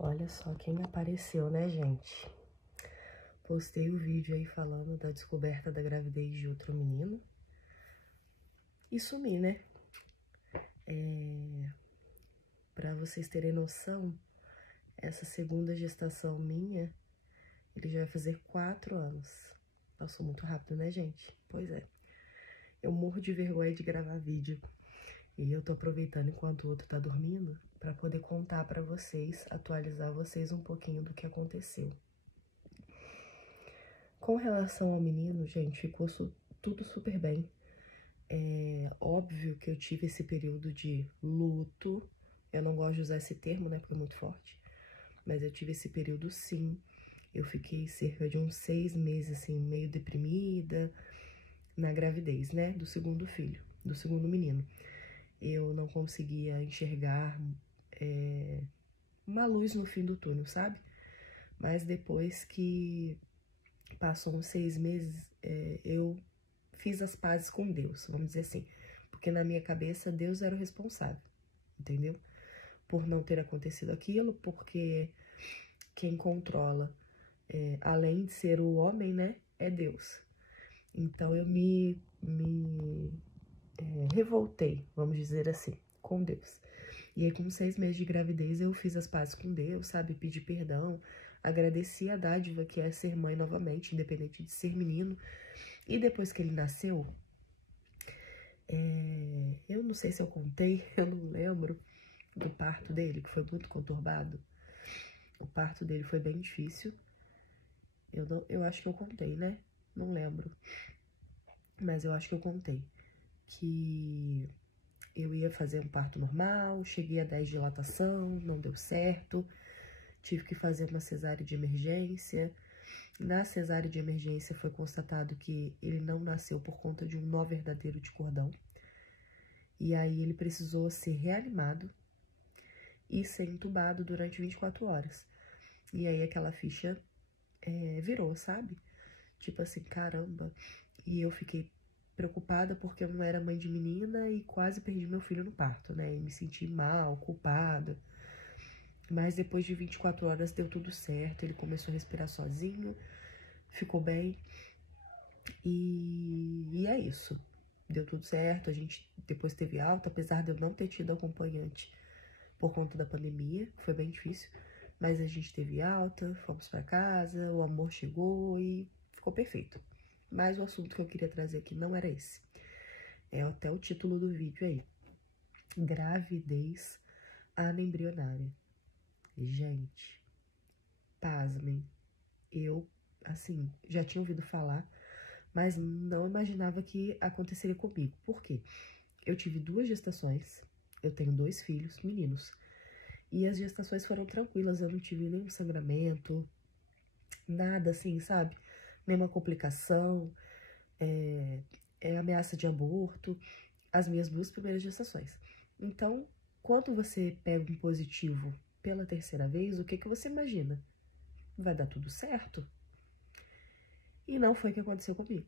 Olha só quem apareceu, né, gente? Postei o vídeo aí falando da descoberta da gravidez de outro menino. E sumi, né? Pra vocês terem noção, essa segunda gestação minha, ele já vai fazer 4 anos. Passou muito rápido, né, gente? Pois é. Eu morro de vergonha de gravar vídeo. E eu tô aproveitando enquanto o outro tá dormindo pra poder contar pra vocês, atualizar vocês um pouquinho do que aconteceu. Com relação ao menino, gente, ficou tudo super bem. É óbvio que eu tive esse período de luto. Eu não gosto de usar esse termo, né, porque é muito forte. Mas eu tive esse período, sim. Eu fiquei cerca de uns 6 meses, assim, meio deprimida na gravidez, né, do segundo filho, do segundo menino. Eu não conseguia enxergar uma luz no fim do túnel, sabe? Mas depois que passou uns 6 meses, eu fiz as pazes com Deus, vamos dizer assim. Porque na minha cabeça, Deus era o responsável, entendeu? Por não ter acontecido aquilo, porque quem controla, além de ser o homem, né, é Deus. Então eu me revoltei, vamos dizer assim, com Deus. E aí, com 6 meses de gravidez, eu fiz as pazes com Deus, sabe? Pedi perdão, agradeci a dádiva que é ser mãe novamente, independente de ser menino. E depois que ele nasceu, eu não sei se eu contei, eu não lembro do parto dele, que foi muito conturbado. O parto dele foi bem difícil. Eu acho que eu contei, né? Não lembro. Mas eu acho que eu contei. Que eu ia fazer um parto normal, cheguei a 10 de dilatação, não deu certo. Tive que fazer uma cesárea de emergência. Na cesárea de emergência foi constatado que ele não nasceu por conta de um nó verdadeiro de cordão. E aí ele precisou ser reanimado e ser entubado durante 24 horas. E aí aquela ficha virou, sabe? Tipo assim, caramba. E eu fiquei preocupada porque eu não era mãe de menina e quase perdi meu filho no parto, né? E me senti mal, culpada. Mas depois de 24 horas deu tudo certo, ele começou a respirar sozinho, ficou bem. E é isso. Deu tudo certo, a gente depois teve alta, apesar de eu não ter tido acompanhante por conta da pandemia, foi bem difícil. Mas a gente teve alta, fomos pra casa, o amor chegou e ficou perfeito. Mas o assunto que eu queria trazer aqui não era esse. É até o título do vídeo aí. Gravidez anembrionária. Gente, pasmem. Eu, assim, já tinha ouvido falar, mas não imaginava que aconteceria comigo. Por quê? Eu tive 2 gestações, eu tenho 2 filhos, meninos. E as gestações foram tranquilas, eu não tive nenhum sangramento, nada assim, sabe? Nenhuma complicação, ameaça de aborto, as minhas 2 primeiras gestações. Então, quando você pega um positivo pela 3ª vez, o que você imagina? Vai dar tudo certo? E não foi o que aconteceu comigo.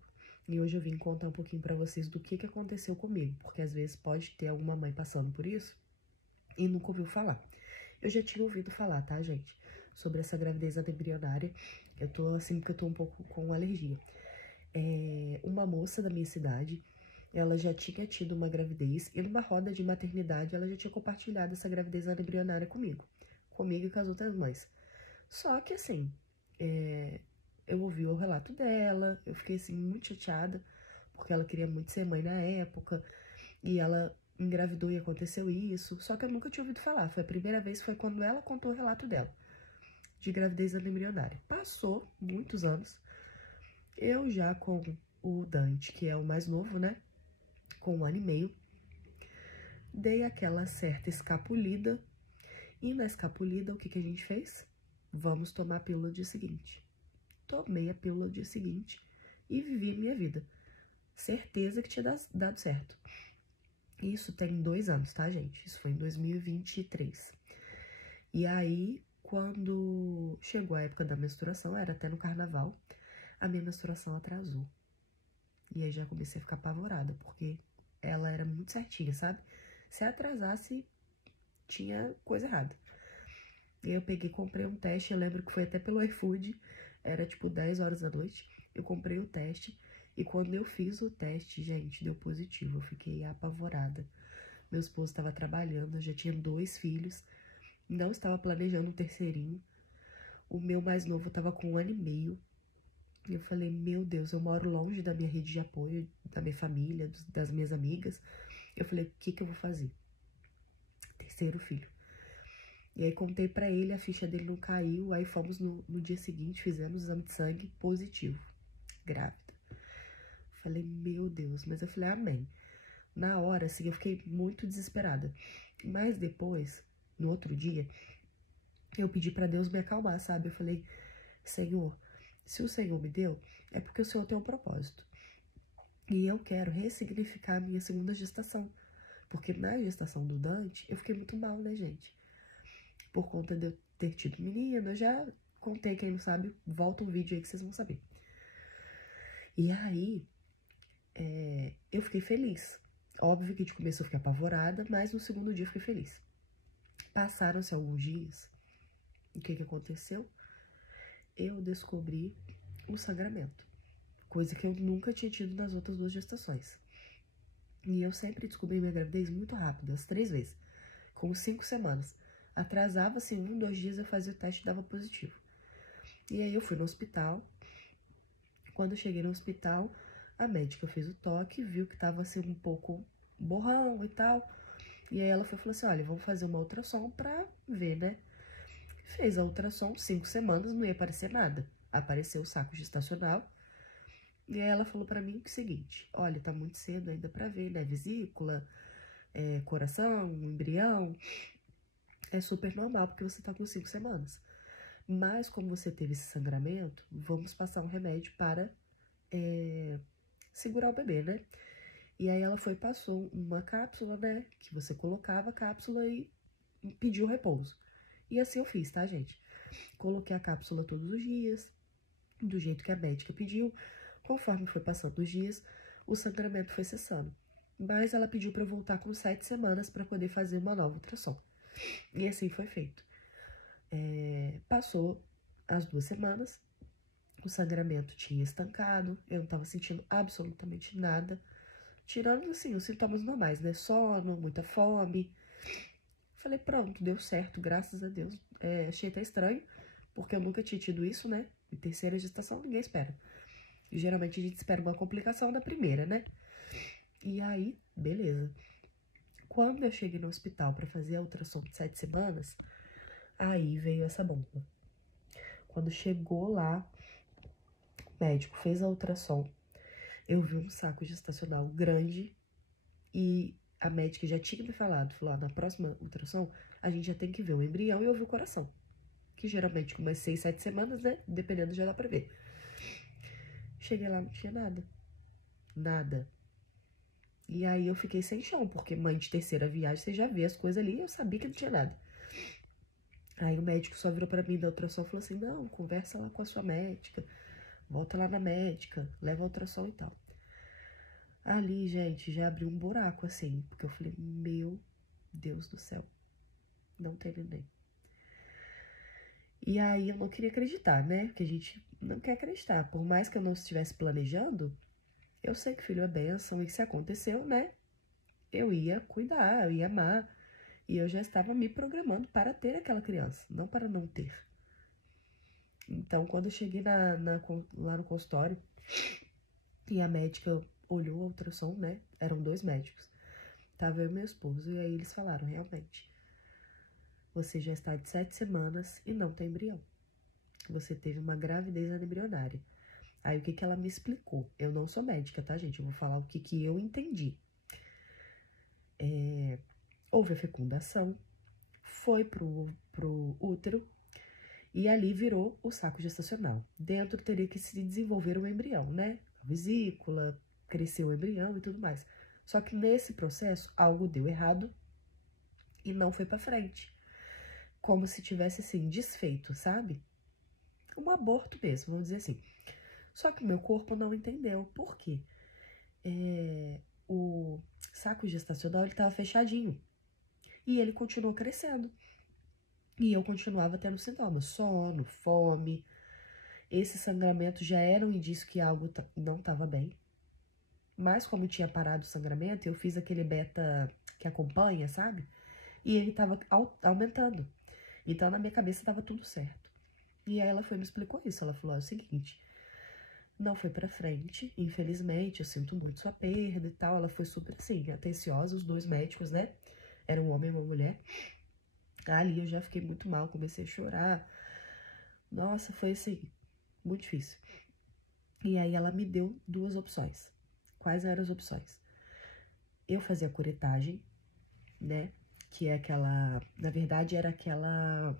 E hoje eu vim contar um pouquinho pra vocês do que aconteceu comigo, porque às vezes pode ter alguma mãe passando por isso e nunca ouviu falar. Eu já tinha ouvido falar, tá, gente? Sobre essa gravidez anembrionária. Eu tô assim porque eu tô um pouco com alergia. Uma moça da minha cidade, ela já tinha tido uma gravidez e numa roda de maternidade ela já tinha compartilhado essa gravidez anembrionária comigo e com as outras mães. Só que assim, eu ouvi o relato dela, eu fiquei assim muito chateada, porque ela queria muito ser mãe na época, e ela engravidou e aconteceu isso, só que eu nunca tinha ouvido falar. Foi a primeira vez, foi quando ela contou o relato dela, de gravidez anembrionária. Passou muitos anos, eu já com o Dante, que é o mais novo, né, com 1 ano e meio, dei aquela certa escapulida, e na escapulida, o que a gente fez? Vamos tomar a pílula no dia seguinte. Tomei a pílula no dia seguinte e vivi a minha vida. Certeza que tinha dado certo. Isso tem 2 anos, tá, gente? Isso foi em 2023. E aí, quando chegou a época da menstruação, era até no carnaval, a minha menstruação atrasou. E aí já comecei a ficar apavorada, porque ela era muito certinha, sabe? Se atrasasse, tinha coisa errada. E aí eu peguei e comprei um teste, eu lembro que foi até pelo iFood, era tipo 10 horas da noite. Eu comprei o teste e quando eu fiz o teste, gente, deu positivo. Eu fiquei apavorada. Meu esposo estava trabalhando, eu já tinha 2 filhos, não estava planejando um terceirinho. O meu mais novo estava com 1 ano e meio. E eu falei, meu Deus, eu moro longe da minha rede de apoio, da minha família, das minhas amigas. Eu falei, o que que eu vou fazer? Terceiro filho. E aí contei pra ele, a ficha dele não caiu, aí fomos no dia seguinte, fizemos exame de sangue positivo, grávida. Falei, meu Deus, mas eu falei, amém. Na hora, assim, eu fiquei muito desesperada. Mas depois, no outro dia, eu pedi pra Deus me acalmar, sabe? Eu falei, Senhor, se o Senhor me deu, é porque o Senhor tem um propósito. E eu quero ressignificar a minha segunda gestação. Porque na gestação do Dante, eu fiquei muito mal, né, gente? Por conta de eu ter tido menino, eu já contei, quem não sabe, volta um vídeo aí que vocês vão saber. E aí, eu fiquei feliz. Óbvio que de começo eu fiquei apavorada, mas no segundo dia eu fiquei feliz. Passaram-se alguns dias, o que aconteceu? Eu descobri o sangramento, coisa que eu nunca tinha tido nas outras 2 gestações. E eu sempre descobri minha gravidez muito rápido, as 3 vezes, com 5 semanas. Atrasava-se 1, 2 dias, eu fazia o teste e dava positivo. E aí eu fui no hospital. Quando eu cheguei no hospital, a médica fez o toque, viu que tava assim um pouco borrão e tal. E aí ela falou assim, olha, vamos fazer uma ultrassom pra ver, né? Fez a ultrassom, 5 semanas, não ia aparecer nada. Apareceu o saco gestacional. E aí ela falou pra mim o seguinte, olha, tá muito cedo ainda pra ver, né? Vesícula, coração, embrião. É super normal, porque você tá com 5 semanas. Mas como você teve esse sangramento, vamos passar um remédio para segurar o bebê, né? E aí ela foi e passou uma cápsula, né? Que você colocava a cápsula e pediu repouso. E assim eu fiz, tá, gente? Coloquei a cápsula todos os dias, do jeito que a médica pediu. Conforme foi passando os dias, o sangramento foi cessando. Mas ela pediu para eu voltar com 7 semanas para poder fazer uma nova ultrassom. E assim foi feito. Passou as 2 semanas, o sangramento tinha estancado, eu não estava sentindo absolutamente nada. Tirando, assim, os sintomas normais, né? Sono, muita fome. Falei, pronto, deu certo, graças a Deus. Achei até estranho, porque eu nunca tinha tido isso, né? Em terceira gestação, ninguém espera. E, geralmente a gente espera uma complicação na primeira, né? E aí, beleza. Quando eu cheguei no hospital para fazer a ultrassom de 7 semanas, aí veio essa bomba. Quando chegou lá, o médico fez a ultrassom, eu vi um saco gestacional grande e a médica já tinha me falado, falou, na próxima ultrassom, a gente já tem que ver o embrião e ouvir o coração. Que geralmente com umas 6, 7 semanas, né? Dependendo, já dá pra ver. Cheguei lá, não tinha nada. Nada. E aí eu fiquei sem chão, porque mãe de terceira viagem, você já vê as coisas ali, e eu sabia que não tinha nada. Aí o médico só virou pra mim da ultrassom e falou assim, não, conversa lá com a sua médica, volta lá na médica, leva a ultrassom e tal. Ali, gente, já abriu um buraco, assim, porque eu falei, meu Deus do céu, não tem neném. E aí eu não queria acreditar, né? Porque a gente não quer acreditar. Por mais que eu não estivesse planejando, eu sei que filho é bênção e se aconteceu, né? Eu ia cuidar, eu ia amar. E eu já estava me programando para ter aquela criança, não para não ter. Então, quando eu cheguei lá no consultório e a médica olhou a ultrassom, né? Eram 2 médicos. Tava eu e meu esposo. E aí eles falaram, realmente, você já está de 7 semanas e não tem embrião. Você teve uma gravidez anembrionária. Aí o que ela me explicou? Eu não sou médica, tá, gente? Eu vou falar o que eu entendi. Houve a fecundação, foi pro útero e ali virou o saco gestacional. Dentro teria que se desenvolver um embrião, né? A vesícula, cresceu o embrião e tudo mais. Só que nesse processo algo deu errado e não foi pra frente. Como se tivesse assim desfeito, sabe? Um aborto mesmo, vamos dizer assim. Só que o meu corpo não entendeu. Por quê? O saco gestacional ele estava fechadinho e ele continuou crescendo. E eu continuava tendo sintomas, sono, fome. Esse sangramento já era um indício que algo não estava bem. Mas como tinha parado o sangramento, eu fiz aquele beta que acompanha, sabe? E ele estava aumentando. Então, na minha cabeça, estava tudo certo. E aí ela foi e me explicou isso. Ela falou, é o seguinte, não foi pra frente, infelizmente, eu sinto muito sua perda e tal. Ela foi super, assim, atenciosa, os dois médicos, né? Era um homem e uma mulher. Ali eu já fiquei muito mal, comecei a chorar. Nossa, foi assim, muito difícil. E aí ela me deu duas opções. Quais eram as opções? Eu fazia curetagem, né? Que é aquela... Na verdade, era aquela...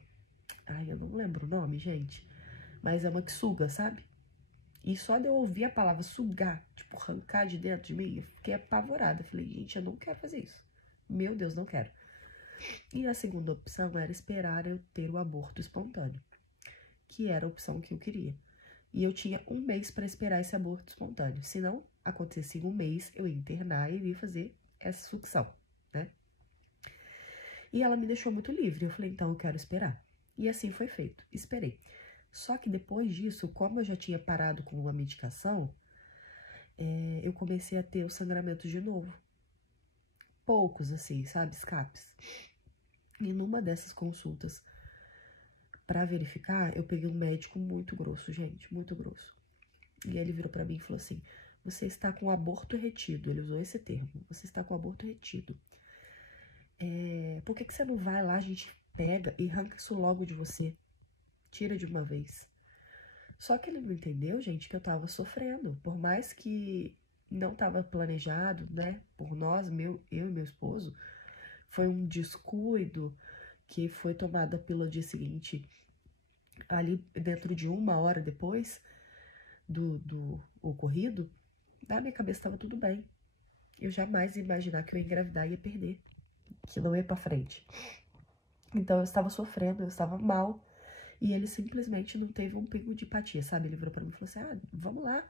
Ai, eu não lembro o nome, gente. Mas é uma que suga, sabe? E só de eu ouvir a palavra sugar, tipo, arrancar de dentro de mim, eu fiquei apavorada. Falei, gente, eu não quero fazer isso. Meu Deus, não quero. E a segunda opção era esperar eu ter o aborto espontâneo, que era a opção que eu queria. E eu tinha um mês para esperar esse aborto espontâneo. Se não acontecesse em um mês, eu ia internar e ia fazer essa sucção, né? E ela me deixou muito livre. Eu falei, então eu quero esperar. E assim foi feito. Esperei. Só que depois disso, como eu já tinha parado com a medicação, eu comecei a ter o sangramento de novo. Poucos, assim, sabe? Escapes. E numa dessas consultas, pra verificar, eu peguei um médico muito grosso, gente, muito grosso. E ele virou pra mim e falou assim, você está com aborto retido. Ele usou esse termo, você está com aborto retido. Por que você não vai lá, a gente pega e arranca isso logo de você? Tira de uma vez. Só que ele não entendeu, gente, que eu tava sofrendo. Por mais que não tava planejado, né, por nós, eu e meu esposo, foi um descuido que foi tomada a pílula dia seguinte, ali dentro de 1 hora depois do ocorrido, na minha cabeça estava tudo bem. Eu jamais ia imaginar que eu ia engravidar e ia perder, que não ia pra frente. Então eu estava sofrendo, eu estava mal, e ele simplesmente não teve um pingo de empatia, sabe? Ele virou pra mim e falou assim, ah, vamos lá,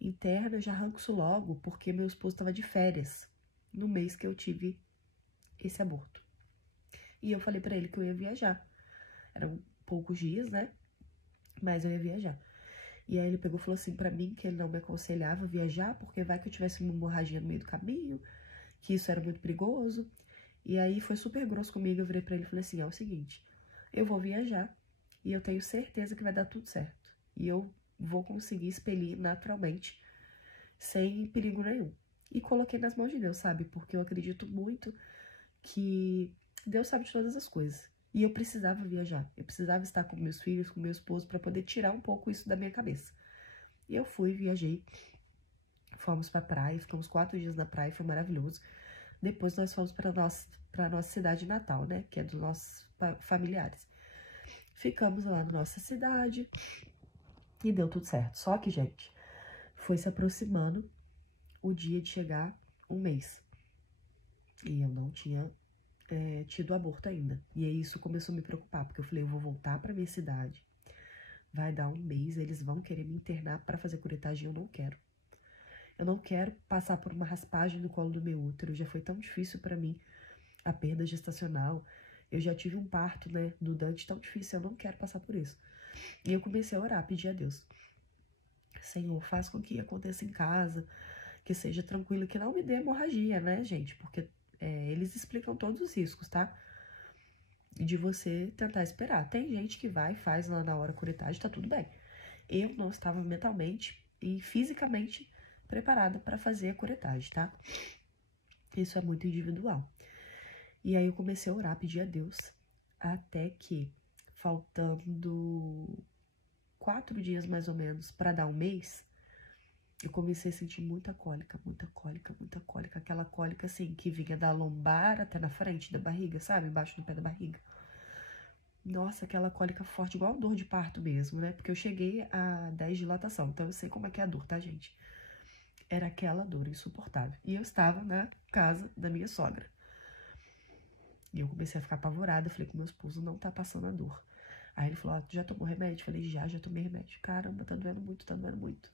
interna, já arranco isso logo, porque meu esposo estava de férias no mês que eu tive esse aborto. E eu falei pra ele que eu ia viajar. Eram poucos dias, né? Mas eu ia viajar. E aí ele pegou e falou assim pra mim que ele não me aconselhava viajar, porque vai que eu tivesse uma hemorragia no meio do caminho, que isso era muito perigoso. E aí foi super grosso comigo, eu virei pra ele e falei assim, é o seguinte, eu vou viajar e eu tenho certeza que vai dar tudo certo. E eu vou conseguir expelir naturalmente, sem perigo nenhum. E coloquei nas mãos de Deus, sabe? Porque eu acredito muito que Deus sabe de todas as coisas. E eu precisava viajar, eu precisava estar com meus filhos, com meu esposo, para poder tirar um pouco isso da minha cabeça. E eu fui, viajei, fomos pra praia, ficamos 4 dias na praia, foi maravilhoso. Depois nós fomos para nossa cidade natal, né, que é dos nossos familiares. Ficamos lá na nossa cidade e deu tudo certo. Só que, gente, foi se aproximando o dia de chegar um mês. E eu não tinha tido aborto ainda. E aí isso começou a me preocupar, porque eu falei, eu vou voltar pra minha cidade, vai dar um mês, eles vão querer me internar pra fazer curetagem, eu não quero. Eu não quero passar por uma raspagem no colo do meu útero, já foi tão difícil pra mim a perda gestacional. Eu já tive um parto, né, do Dante tão difícil, eu não quero passar por isso. E eu comecei a orar, pedir a Deus. Senhor, faz com que aconteça em casa, que seja tranquilo, que não me dê hemorragia, né, gente? Porque eles explicam todos os riscos, tá? De você tentar esperar. Tem gente que vai e faz lá na hora a curetagem, tá tudo bem. Eu não estava mentalmente e fisicamente preparada para fazer a curetagem, tá? Isso é muito individual. E aí eu comecei a orar, pedir a Deus, até que, faltando 4 dias mais ou menos para dar um mês, eu comecei a sentir muita cólica, muita cólica, muita cólica. Aquela cólica, assim, que vinha da lombar até na frente da barriga, sabe? Embaixo do pé da barriga. Nossa, aquela cólica forte, igual a dor de parto mesmo, né? Porque eu cheguei a 10 dilatação, então eu sei como é que é a dor, tá, gente? Era aquela dor insuportável. E eu estava na casa da minha sogra. E eu comecei a ficar apavorada, falei que meu esposo não tá passando a dor. Aí ele falou, tu já tomou remédio? Eu falei, já tomei remédio. Caramba, tá doendo muito, tá doendo muito.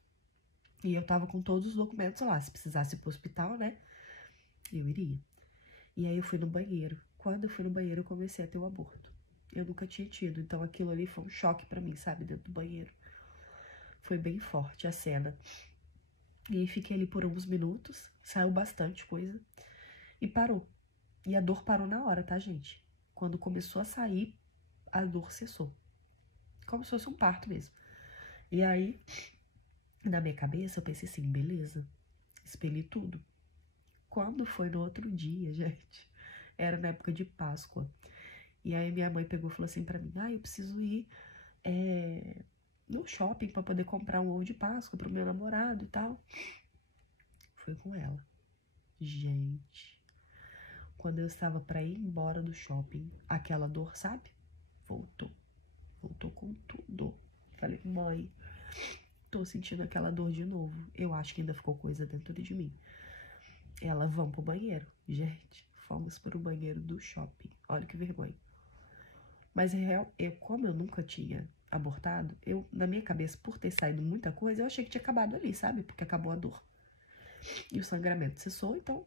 E eu tava com todos os documentos lá, se precisasse ir pro hospital, né? Eu iria. E aí eu fui no banheiro. Quando eu fui no banheiro, eu comecei a ter o aborto. Eu nunca tinha tido. Então aquilo ali foi um choque pra mim, sabe? Dentro do banheiro. Foi bem forte a cena. E aí fiquei ali por alguns minutos. Saiu bastante coisa. E parou. E a dor parou na hora, tá, gente? Quando começou a sair, a dor cessou. Como se fosse um parto mesmo. E aí, na minha cabeça, eu pensei assim, beleza. Expeli tudo. Quando foi no outro dia, gente? Era na época de Páscoa. E aí minha mãe pegou e falou assim pra mim, eu preciso ir no shopping pra poder comprar um ovo de Páscoa pro meu namorado e tal. Fui com ela. Gente, quando eu estava pra ir embora do shopping, aquela dor, sabe? Voltou. Voltou com tudo. Falei, mãe, tô sentindo aquela dor de novo. Eu acho que ainda ficou coisa dentro de mim. Ela, vamos pro banheiro. Gente, fomos pro banheiro do shopping. Olha que vergonha. Mas como eu nunca tinha abortado, na minha cabeça, por ter saído muita coisa, eu achei que tinha acabado ali, sabe? Porque acabou a dor. E o sangramento cessou, então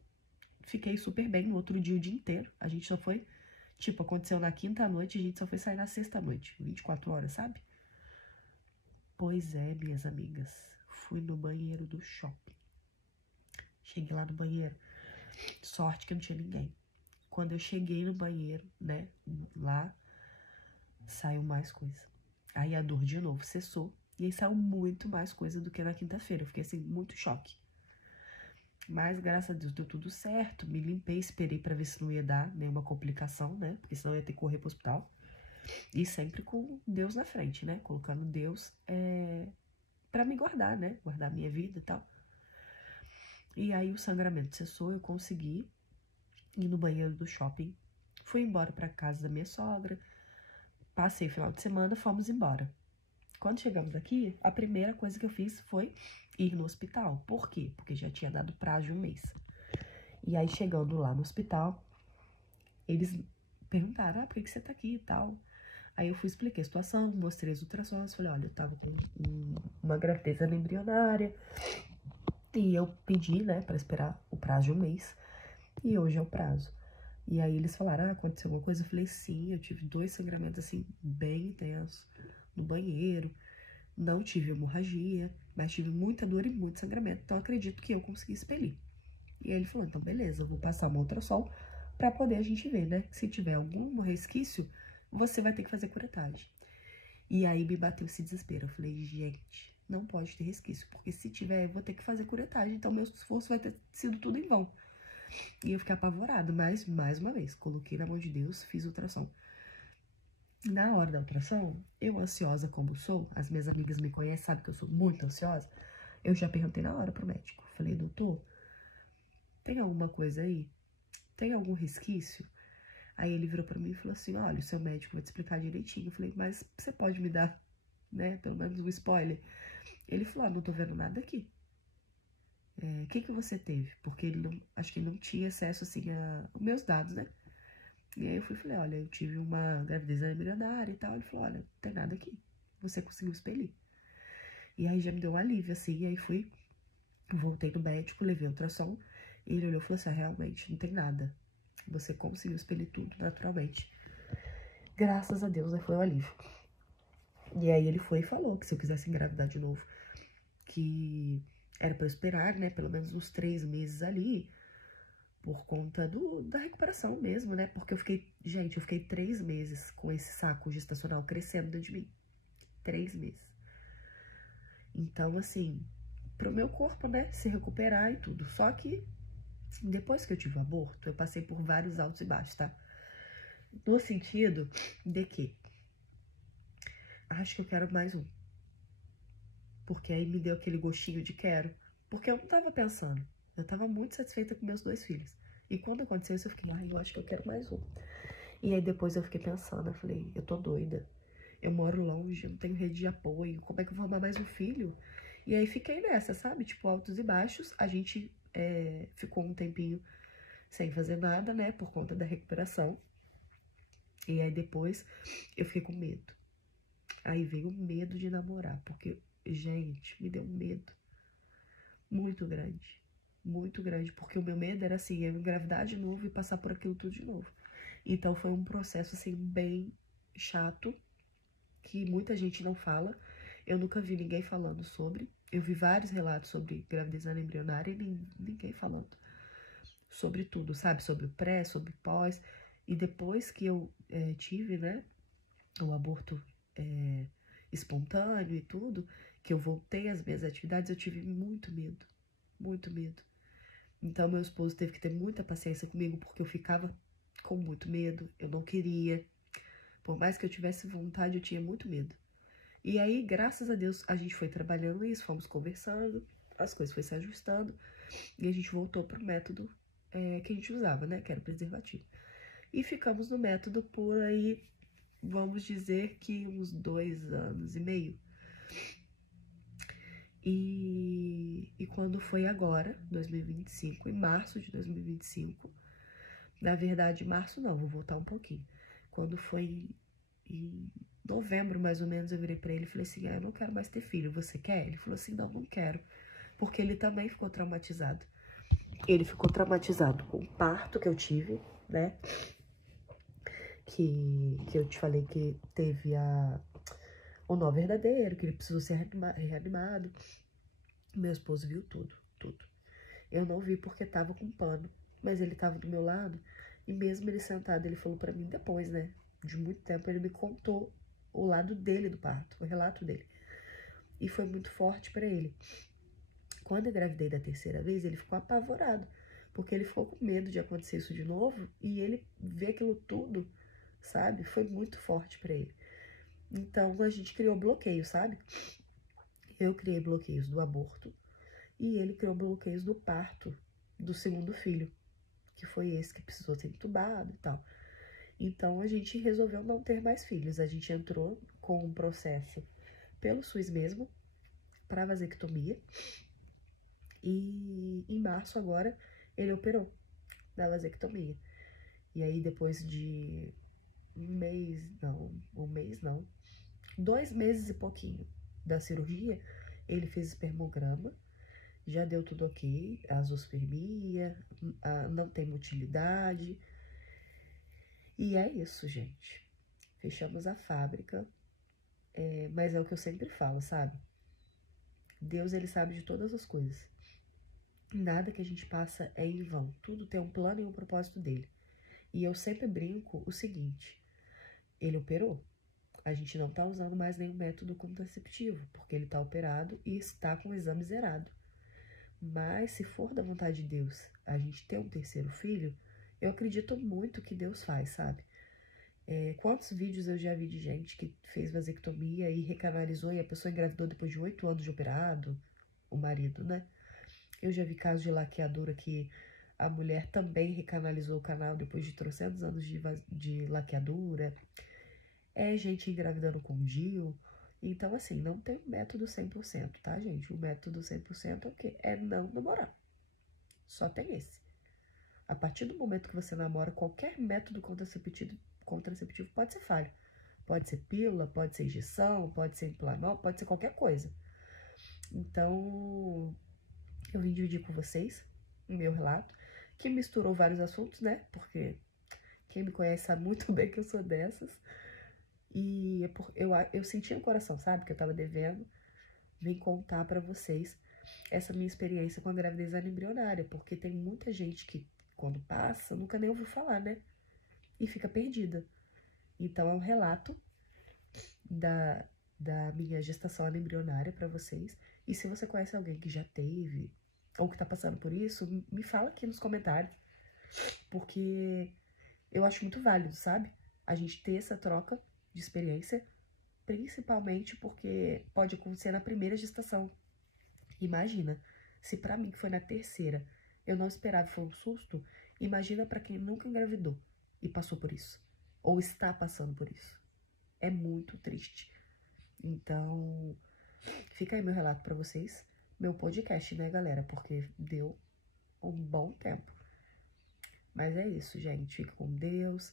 fiquei super bem no outro dia, o dia inteiro. A gente só foi, aconteceu na quinta noite, a gente só foi sair na sexta noite, 24 horas, sabe? Pois é, minhas amigas, fui no banheiro do shopping. Cheguei lá no banheiro, sorte que não tinha ninguém. Quando eu cheguei no banheiro, né, lá, saiu mais coisa. Aí a dor de novo cessou, e aí saiu muito mais coisa do que na quinta-feira. Eu fiquei assim, muito choque. Mas, graças a Deus, deu tudo certo. Me limpei, esperei pra ver se não ia dar nenhuma complicação, né? Porque senão eu ia ter que correr pro hospital. E sempre com Deus na frente, né? Colocando Deus pra me guardar, né? Guardar minha vida e tal. E aí o sangramento cessou, eu consegui ir no banheiro do shopping. Fui embora pra casa da minha sogra. Passei o final de semana, fomos embora. Quando chegamos aqui, a primeira coisa que eu fiz foi ir no hospital. Por quê? Porque já tinha dado prazo de um mês. E aí, chegando lá no hospital, eles perguntaram, por que você tá aqui e tal? Aí eu fui, expliquei a situação, mostrei as ultrassons, falei, olha, eu tava com uma gravidez embrionária, e eu pedi, né, pra esperar o prazo de um mês, e hoje é o prazo. E aí eles falaram, aconteceu alguma coisa? Eu falei, sim, eu tive 2 sangramentos, assim, bem intensos, no banheiro, não tive hemorragia, mas tive muita dor e muito sangramento, então acredito que eu consegui expelir. E aí ele falou, então beleza, eu vou passar uma ultrassom pra poder a gente ver, né? Se tiver algum resquício, você vai ter que fazer curetagem. E aí me bateu esse desespero. Eu falei, gente, não pode ter resquício, porque se tiver, eu vou ter que fazer curetagem, então meu esforço vai ter sido tudo em vão. E eu fiquei apavorada, mas, mais uma vez, coloquei na mão de Deus, fiz ultrassom. Na hora da ultrassom, eu ansiosa como sou, as minhas amigas me conhecem, sabem que eu sou muito ansiosa, eu já perguntei na hora pro médico. Falei, doutor, tem alguma coisa aí? Tem algum resquício? Aí ele virou pra mim e falou assim, olha, o seu médico vai te explicar direitinho. Eu falei, mas você pode me dar, né, pelo menos um spoiler? Ele falou, não tô vendo nada aqui. O que você teve? Porque ele não, acho que ele não tinha acesso, assim, aos meus dados, né? E aí eu fui e falei, olha, eu tive uma gravidez embrionária e tal. Ele falou, olha, não tem nada aqui. Você conseguiu expelir. E aí já me deu um alívio, assim, e aí fui, voltei no médico, levei o ultrassom, e ele olhou e falou assim, realmente, não tem nada. Você conseguiu expelir tudo naturalmente. Graças a Deus, né, foi um alívio. E aí ele foi e falou que se eu quisesse engravidar de novo, que era pra eu esperar, né, pelo menos uns 3 meses ali, por conta da recuperação mesmo, né, porque eu fiquei 3 meses com esse saco gestacional crescendo dentro de mim. 3 meses. Então, assim, pro meu corpo, né, se recuperar e tudo. Só que, depois que eu tive o aborto, eu passei por vários altos e baixos, tá? No sentido de que acho que eu quero mais um. Porque aí me deu aquele gostinho de quero. Porque eu não tava pensando. Eu tava muito satisfeita com meus 2 filhos. E quando aconteceu isso, eu fiquei, eu acho que eu quero mais um. E aí depois eu fiquei pensando, eu falei, eu tô doida. Eu moro longe, eu não tenho rede de apoio. Como é que eu vou arrumar mais um filho? E aí fiquei nessa, sabe? Tipo, altos e baixos. A gente ficou um tempinho sem fazer nada, né? Por conta da recuperação. E aí depois eu fiquei com medo. Aí veio o medo de namorar, porque, gente, me deu um medo muito grande, porque o meu medo era assim, eu engravidar de novo e passar por aquilo tudo de novo. Então foi um processo assim bem chato que muita gente não fala. Eu nunca vi ninguém falando sobre. Eu vi vários relatos sobre gravidez anembrionária e ninguém falando sobre tudo, sabe? Sobre o pré, sobre o pós. E depois que eu tive, né, o aborto espontâneo e tudo, que eu voltei às minhas atividades, eu tive muito medo, muito medo. Então, meu esposo teve que ter muita paciência comigo, porque eu ficava com muito medo, eu não queria. Por mais que eu tivesse vontade, eu tinha muito medo. E aí, graças a Deus, a gente foi trabalhando isso, fomos conversando, as coisas foram se ajustando, e a gente voltou pro método que a gente usava, né, que era o preservativo. E ficamos no método por aí, vamos dizer que uns 2 anos e meio. E quando foi agora, 2025, em março de 2025, na verdade, março não, vou voltar um pouquinho. Quando foi em novembro, mais ou menos, eu virei pra ele e falei assim, eu não quero mais ter filho, você quer? Ele falou assim, não quero, porque ele também ficou traumatizado. Ele ficou traumatizado com o parto que eu tive, né, que eu te falei que teve o nó verdadeiro, que ele precisou ser reanimado. Meu esposo viu tudo, tudo. Eu não vi porque tava com pano, mas ele tava do meu lado, e mesmo ele sentado, ele falou pra mim depois, né, de muito tempo, ele me contou o lado dele do parto, o relato dele. E foi muito forte pra ele. Quando eu engravidei da terceira vez, ele ficou apavorado, porque ele ficou com medo de acontecer isso de novo, e ele vê aquilo tudo, sabe? Foi muito forte pra ele. Então, a gente criou bloqueio, sabe? Eu criei bloqueios do aborto, e ele criou bloqueios do parto do segundo filho, que foi esse que precisou ser entubado e tal. Então, a gente resolveu não ter mais filhos. A gente entrou com um processo pelo SUS mesmo, para vasectomia. E em março agora, ele operou da vasectomia. E aí, depois de um mês não, 2 meses e pouquinho da cirurgia, ele fez espermograma, já deu tudo ok, azospermia, não tem motilidade. E é isso, gente. Fechamos a fábrica, mas é o que eu sempre falo, sabe? Deus, ele sabe de todas as coisas. Nada que a gente passa é em vão. Tudo tem um plano e um propósito dele. E eu sempre brinco o seguinte, ele operou. A gente não tá usando mais nenhum método contraceptivo, porque ele tá operado e está com o exame zerado. Mas se for da vontade de Deus a gente ter um terceiro filho, eu acredito muito que Deus faz, sabe? Quantos vídeos eu já vi de gente que fez vasectomia e recanalizou e a pessoa engravidou depois de 8 anos de operado, o marido, né? Eu já vi casos de laqueadura que a mulher também recanalizou o canal depois de 300 anos de laqueadura. É gente engravidando com DIU. Então, assim, não tem um método 100%, tá, gente? O método 100% é o quê? É não namorar. Só tem esse. A partir do momento que você namora, qualquer método contraceptivo pode ser falho. Pode ser pílula, pode ser injeção, pode ser implanol, pode ser qualquer coisa. Então, eu vim dividir com vocês o meu relato, que misturou vários assuntos, né? Porque quem me conhece sabe muito bem que eu sou dessas. E eu senti no coração, sabe? Que eu tava devendo vir contar pra vocês essa minha experiência com a gravidez anembrionária. Porque tem muita gente que, quando passa, nunca nem ouviu falar, né? E fica perdida. Então, é um relato da minha gestação anembrionária pra vocês. E se você conhece alguém que já teve, ou que tá passando por isso, me fala aqui nos comentários. Porque eu acho muito válido, sabe? A gente ter essa troca de experiência, principalmente porque pode acontecer na primeira gestação. Imagina, se pra mim que foi na terceira, eu não esperava, foi um susto, imagina pra quem nunca engravidou e passou por isso, ou está passando por isso. É muito triste. Então, fica aí meu relato pra vocês, meu podcast, né, galera? Porque deu um bom tempo. Mas é isso, gente. Fique com Deus.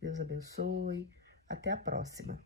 Deus abençoe. Até a próxima.